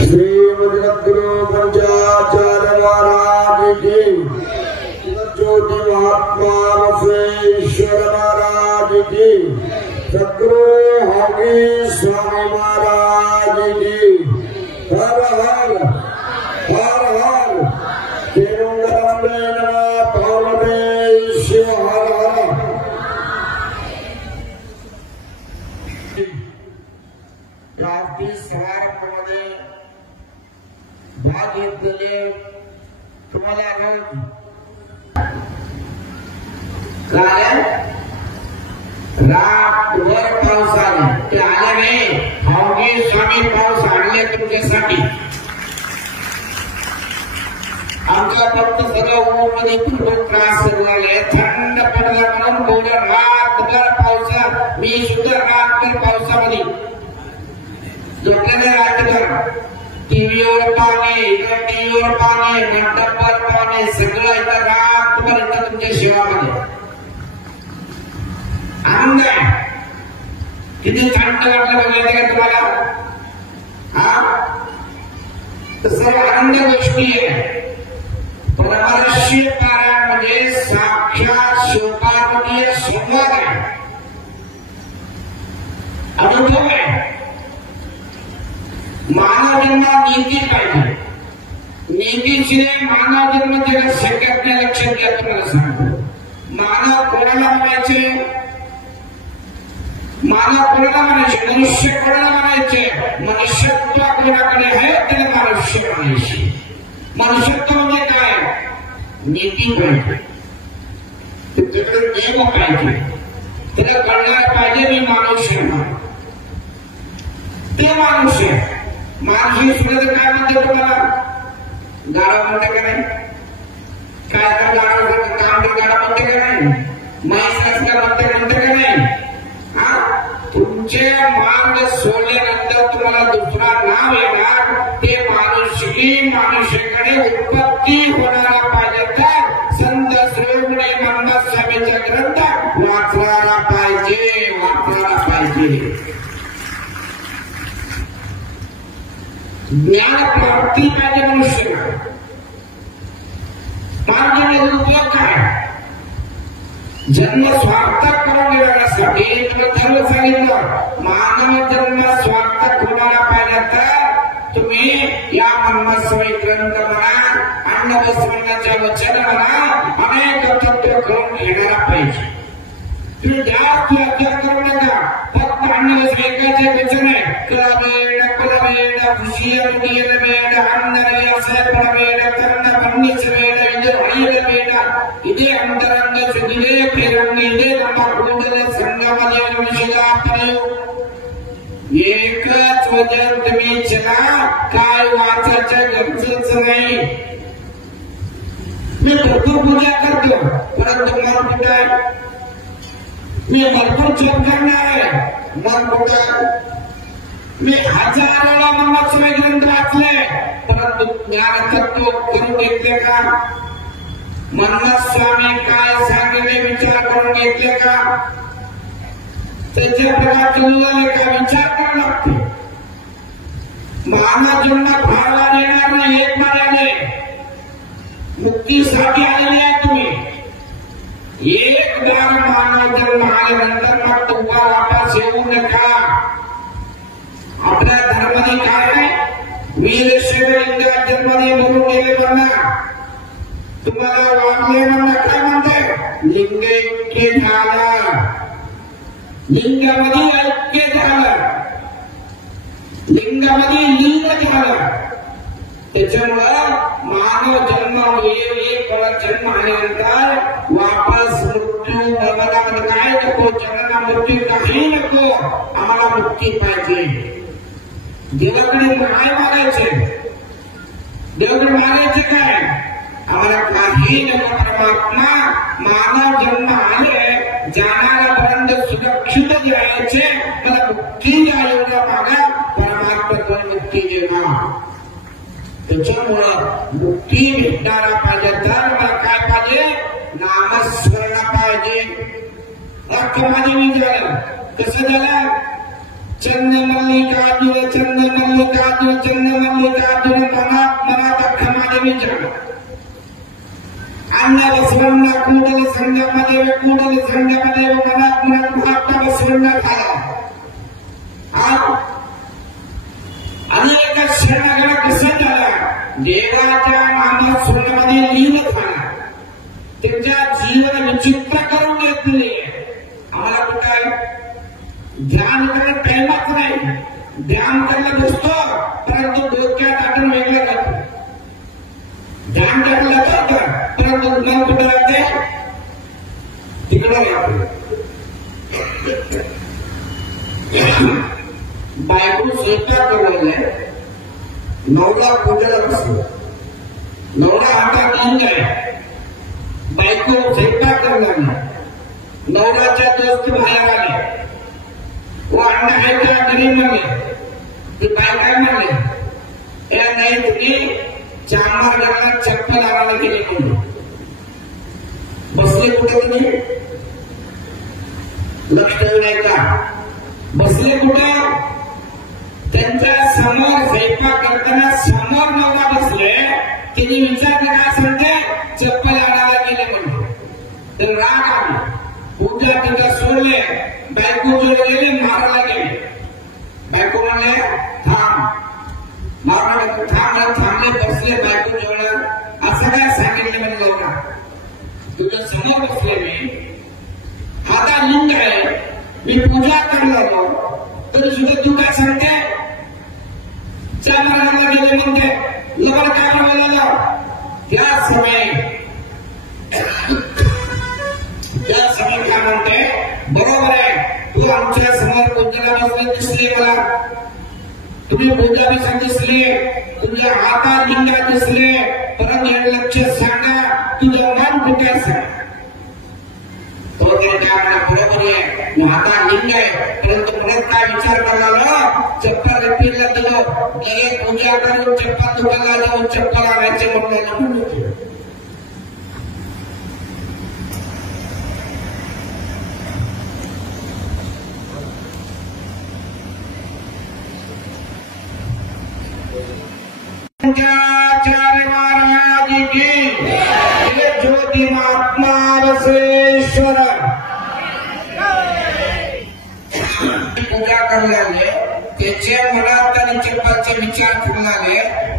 श्रीमद्गुरु पंचाचार्य महाराज की, ज्योति महात्मा बसवेश्वर महाराज की, सद्गुरु हरि स्वामी महाराज की। हर हर हर हर तिरुंगरंबे नमः पार्वती शिव हर हर। रात्री समारंभामध्ये भाग घेतलेले तुम्हाला रातभर पाऊस आला, ते आले नाही, भाऊजी स्वामी पाऊस आणले तुमच्यासाठी। आमच्या फक्त सगळं ऊनमध्ये खूप त्रास झाले, थंड पडला म्हणून बोलून रातभर पावसात, मी सुद्धा रातभर पावसामध्ये झोपलेले रातभर, टीव्हीवर पाणी, इकडे टीव्हीवर पाणी, मंडपवर पाणी, सगळं इथं रातभर इथं तुमच्या सेवामध्ये आनंद आहे। किती थंड वाटलं बघायचं का तुम्हाला? सर्व आनंद गोष्टी आहे। परमर्षी पारायण म्हणजे साक्षात शिवपार्वतीय संवाद आहे, अनुभव आहे। मानव जन्म नीती पाहिजे, नीतीशिवाय मानव जन्म जगात शकत नाही। लक्षात घ्या, तुम्हाला सांगतो, मानव कोणाला म्हणायचे? मानव कोणाला म्हणायचे? मनुष्य कोणाला म्हणायचे? मनुष्यत्व कोणाकडे आहे त्याला मनुष्य म्हणायचे। मनुष्यत्व म्हणजे काय? नीती पाहिजे, तुमच्याकडे नियम पाहिजे, त्याला कळणार पाहिजे मी मनुष्य ते मनुष्य। माणूस सुद्धा काय म्हणते तुम्हाला? गाडा म्हणते का नाही? काय काय गाडा काम गाडा म्हणते का नाही? म्हैस म्हणते का नाही? तुमचे मार्ग सोडल्यानंतर तुम्हाला दुसरा नाव येणार, ते माणुसकी, माणुसकीकडे उत्पत्ती होणारा पाहिजे तर संत श्रीगुणे मंडप स्वामीचा ग्रंथ वाचणारा पाहिजे, वाचणारा पाहिजे। ज्ञान प्राप्ती पाहिजे मनुष्याला। मार्गाने उपयोग काय? जन्म सार्थक करून घेण्यासाठी तुला धर्म सांगितलं, मानव जन्म सार्थक होणारा पाहिजे तर तुम्ही या मनमस्वय ग्रंथ म्हणा, अन्नवस्त्रणाच्या वचन म्हणा, अनेक तत्व करून घेणारा पाहिजे। तुम्ही जास्त अभ्यास करू नका, फक्त अन्नवस्त्रणाचे वचन आहे, क्रमेण कुलमेण खुशीयमेण अन्नरयसपरमेण कर्ण पन्निसमेण इदे हरियमेण इदे अंतरंग सुदिवे प्रेरंग इदे नम कुंडल संगमदे विषयापरयो। एकच वचन तुम्ही चला, काय वाचायचं गरजच नाही। मी भरपूर पूजा करतो, परंतु मन कुठं आहे? मी भरपूर जप करणार आहे, मन कुठं आहे? मी हजारोला मनमस्वय ग्रंथ वाचले, परंतु ज्ञानतत्व करून घेतले का? मनमस्वामी काय सांगितले विचार करून घेतले का? त्याच्या प्रकारचे का विचार करावा लागतो। मानव जन्म भावना देणार नाही, एक मार्गाने मुक्तीसाठी आलेले आहे तुम्ही। एक दार मानव जन्म आल्यानंतर मग तुम्हाला वापस येऊ नका। आपल्या धर्माने काय आहे? वीरशैवलिंगा जन्माने म्हणून गेले म्हणा, तुम्हाला वागले म्हणा, काय म्हणते? लिंग ऐक्य झालं, लिंगामध्ये ऐक्य झालं, लिंगामध्ये लिंग झालं। त्याच्यामुळं मानव जन्म एक जन्म आल्यानंतर वापस मृत्यू मरणामध्ये काय नको, जन्म मृत्यू काही नको, आम्हाला मुक्ती पाहिजे। देवाकडे काय मागायचे? देवाकडे मागायचे काय? आम्हाला काही नको। परमात्मा मानव जन्म आले, जाणाऱ्यापर्यंत सुरक्षित राहायचे, मला मुक्ती द्यायला मागा, परमात्मा मुक्ती देणार। त्याच्यामुळं मुक्ती भेटणारा पाहिजे तर मला काय पाहिजे? नामस्मरण पाहिजे। माझे मी झालं कसं झालं? चंद्रमल्लिकार्जुन चंद्रमल्लिकार्जुन चंद्रमल्लिकार्जुन मनात मनात अख्खा विचार अन्न बसवण्ण कूडल संगमदेव मनात मनात महात्मा बसवण्ण झाला अनेक शरणगण कसं झाला देवाच्या नामात स्वर्गामध्ये लीन झाला त्यांच्या जीवन विचित्र करून घेतले आम्हाला कुठं ध्यान करणं टाइमच नाही ध्यान करायला बसतो परंतु डोक्यात आठवण वेगळं जातं ध्यान करायला जातं परंतु मन कुठं राहते तिकडं राहते बायको स्वयंपाक करवलाय नवरा पूजेला बसलो नवरा हातात लिंग आहे बायको स्वयंपाक करणार नवऱ्याच्या दोस्त बाहेर आले वो अंडा है क्या गरीब म्हणले ती बाय काय म्हणले या नाही तुम्ही चांगला जगाला चप्पल आणायला गेले म्हणून बसले कुठे तुम्ही लक्ष नाही का बसले कुठं त्यांच्या समोर स्वयंपाक करताना समोर नवरा बसले तिने विचारलं काय सांगते चप्पल आणायला गेले म्हणून तर राग आला पूजा तिथं सोडले बायको जोडे गेले मारायला गेले बायको म्हणले थांब मारणार थांबले बसले बायको जोड असं काय सांगितले म्हणजे नवरा तुझ्या समोर बसले मी आता लिंग आहे मी पूजा करणार तरी सुद्धा तू काय सांगते चा मारायला गेले म्हणते लवकर काय म्हणाला त्या समय काय म्हणते बरोबर आहे तू आमच्या समोर पूजेला बसले दिसली मला तुम्ही पूजा बसत दिसली तुझ्या हातात लिंगा दिसले परंतु एक लक्ष सांगा तुझं मन कुठे सांग तो त्याच्या बरोबर आहे हातात लिंग आहे परंतु परत काय विचार करणार चप्पल रिपीटला दिलो गेले पूजा करून चप्पल दुकानाला जाऊन चप्पल आणायचे म्हणून आचार्य महाराज की ज्योति महात्मा बसवेश्वर पूजा करण्याने त्याच्या मनात आणि चित्ताचे विचार फिरणारे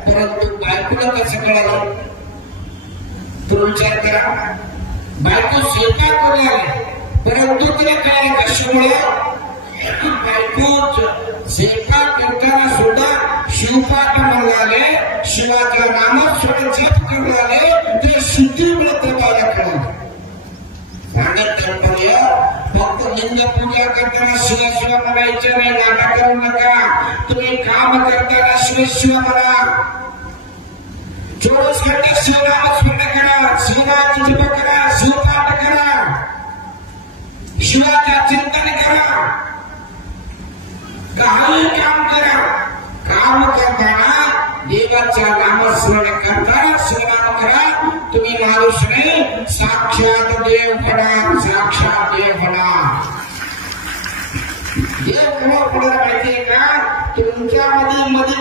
परंतु बायकोला कसं कळालं तो विचार करा बायको स्वयंपाक करणारे परंतु तिला काय कशामुळे बायको स्वयंपाक करताना सुद्धा शिवपाठ म्हणाले शिवाच्या नामात सुद्धा जप करणारे ते शुद्धी मिळते बाळाकडे सांगत फक्त लिंग पूजा करताना शिव शिव म्हणायचं नाही नाटक करू नका तुम्ही काम करताना शिव शिव म्हणा 24 घंटे शिवनाम स्मरण करा शिवाची जप करा शिवपाठ करा शिवाचे चिंतन करा काही काम करा काम करताना देवाच्या नामस्मरण करताना शिवनाम करा तुम्ही माणूस नाही साक्षात देव बना साक्षात देव बना देव कोण पडला माहितीये का तुमच्यामध्ये मध्ये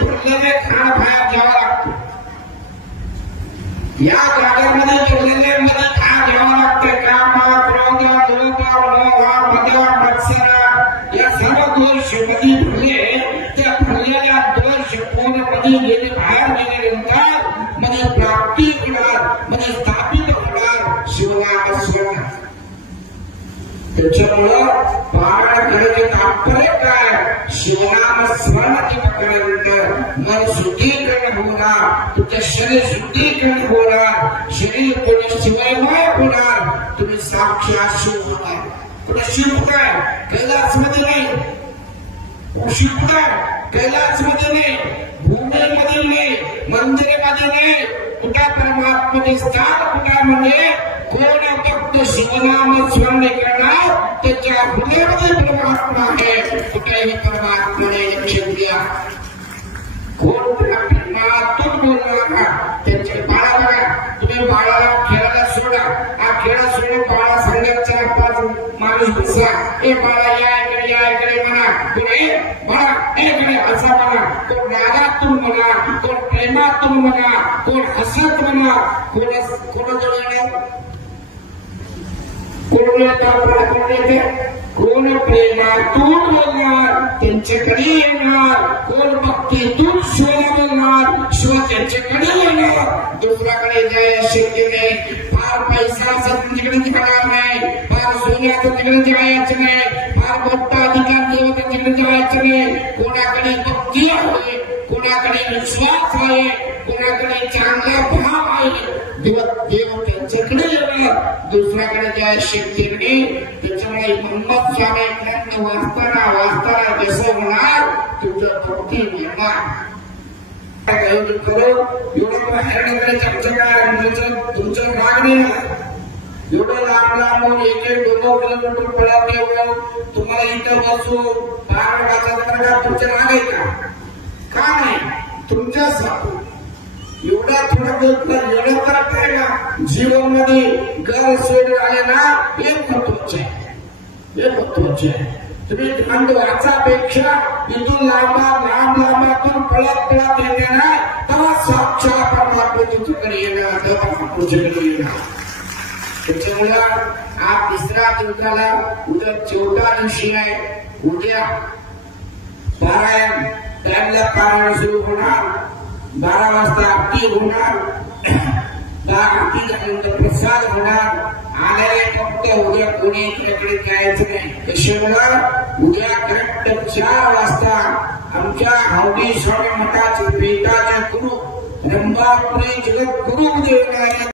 भरलेले खाण बाहेर घ्यावं लागतं या जागेमध्ये भरलेले मध्ये खाण घ्यावं लागतं काम क्रोध लोभ मोह मद मत्सर या सर्व दोष मध्ये भरले त्या भरलेल्या दोष पूर्णपणे गेले बाहेर गेल्यानंतर मध्ये प्राप्ती होणार मध्ये स्थापित होणार शिवनाम स्मरण त्याच्यामुळं पारायण करायचे तात्पर्य काय शिवनाम स्मरण केल्यानंतर मन शुद्धीकरण होणार तुमचं शरीर शुद्धीकरण होणार शरीर पूर्ण शिवमय होणार तुम्ही साक्षात शिव होणार पुढे शिव काय कैलासमध्ये नाही शिव काय कैलासमध्ये नाही भूमीमध्ये नाही मंदिरामध्ये नाही कुठे परमात्म्याचे स्थान कुठे म्हणजे कोण फक्त शिवनाम स्मरण करणार त्याच्या हृदयामध्ये परमात्मा आहे कुठेही परमात्म्याने लक्ष द्या कोण परमात्म्यातून बोलणार का त्याचे बाळाला तुम्ही बाळाला खेळायला सोडा हा खेळा सोडून बाळा सांगायचा माणूस बसला ए बाळा या इकडे म्हणा असा म्हणा, कोण रागातून म्हणा, कोण प्रेमातून म्हणा, कोण हसत म्हणा, कोणाजवळ येणार, कोण प्रेमातून बोलणार त्यांच्याकडे येणार, कोण भक्तीतून शिवाला बोलणार शिवा त्यांच्याकडे येणार. दुसऱ्याकडे जायला शक्य नाही. फार पैसा असं त्यांच्याकडे जाणार नाही, फार सोन्याचं तिकडे जायचं नाही, फार मोठा अधिकार देव त्यांच्याकडे जायचं नाही. कोणाकडे भक्ती आहे, कोणाकडे विश्वास आहे, कोणाकडे चांगला भाव आहे, देव त्यांच्याकडे येणार. दुसऱ्याकडे जायला शक्य नाही. त्याच्यामुळे मोहम्मद स्वामी ग्रंथ वाचताना कसं होणार, तुझं भक्ती येणार. एवढं बाहेर तुमचं मागणी एवढं लांब लांबून एक 2 किलोमीटर पळत येऊन तुम्हाला इथं बसून बारा तुमच्या राग आहे का नाही? तुमच्यासाठी एवढा थोडा एवढं करताय ना जीवन मध्ये घर सोडून आले ना, हे महत्वाचे आहे, हे महत्वाचे आहे. तुम्ही ग्रंथ वाचापेक्षा इथून लांबातून पळत येते ना, तेव्हा साक्षात परमात्मा तुमच्याकडे येणार, तेव्हा तुमच्याकडे येणार. त्याच्यामुळे आज 3रा दिवसाला उद्या 14 दिवशी आहे. उद्या पारायण टाइमला पारायण सुरू होणार, 12 वाजता आरती होणार, आरती झाल्यानंतर प्रसाद होणार. आलेले फक्त उद्या कोणी इकडे जायचं नाही. त्याच्यामुळे उद्या करेक्ट 4 वाजता आमच्या हौडी स्वामी मठाचे पीठाचे गुरु रंभापुरी जगद्गुरु देव